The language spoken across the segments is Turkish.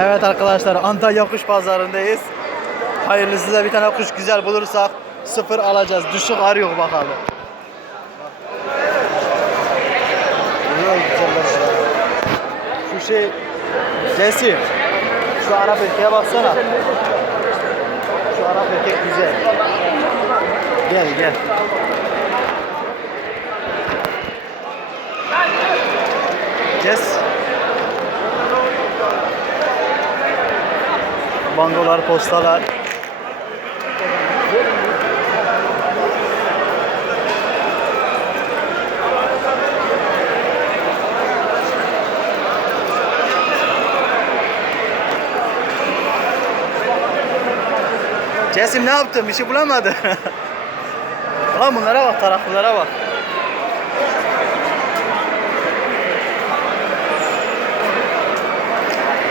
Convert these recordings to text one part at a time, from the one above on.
Evet arkadaşlar Antalya Kuş Pazarı'ndayız. Hayırlısıyla bir tane kuş güzel bulursak sıfır alacağız. Düşük arıyor bakalım. Şu şey Jesse. Şu Arap erkeğe baksana. Şu Arap erkek güzel. Gel gel. Jess. Bandolar, postalar. Cesim ne yaptın? Bir şey bulamadı. Lan bunlara bak, taraflılara bak.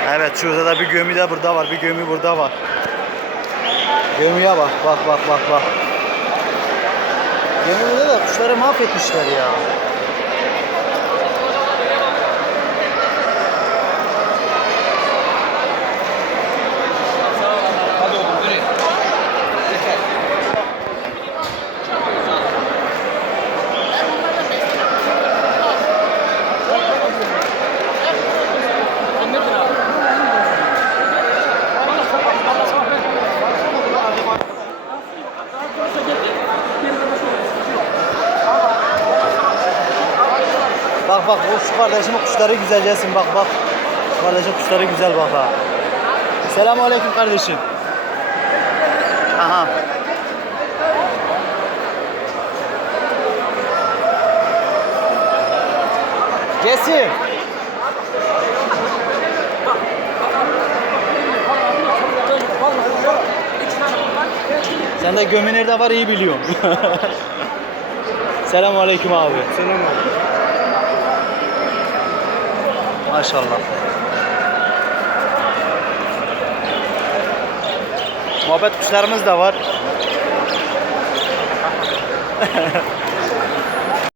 Evet şurada da bir gömü de burada var. Bir gömü burada var. Gömüye bak. Bak bak bak bak. Gömüde de kuşları mahvetmişler ya. Bak bak o şu kardeşimin kuşları güzel gelsin bak bak. Şu Kardeşim kuşları güzel bak ha. Selamun aleyküm kardeşim. Aha. Cesim. Sen de gömü nerede var iyi biliyorum. Selamun aleyküm abi. Selam abi. Maşallah. Muhabbet kuşlarımız da var.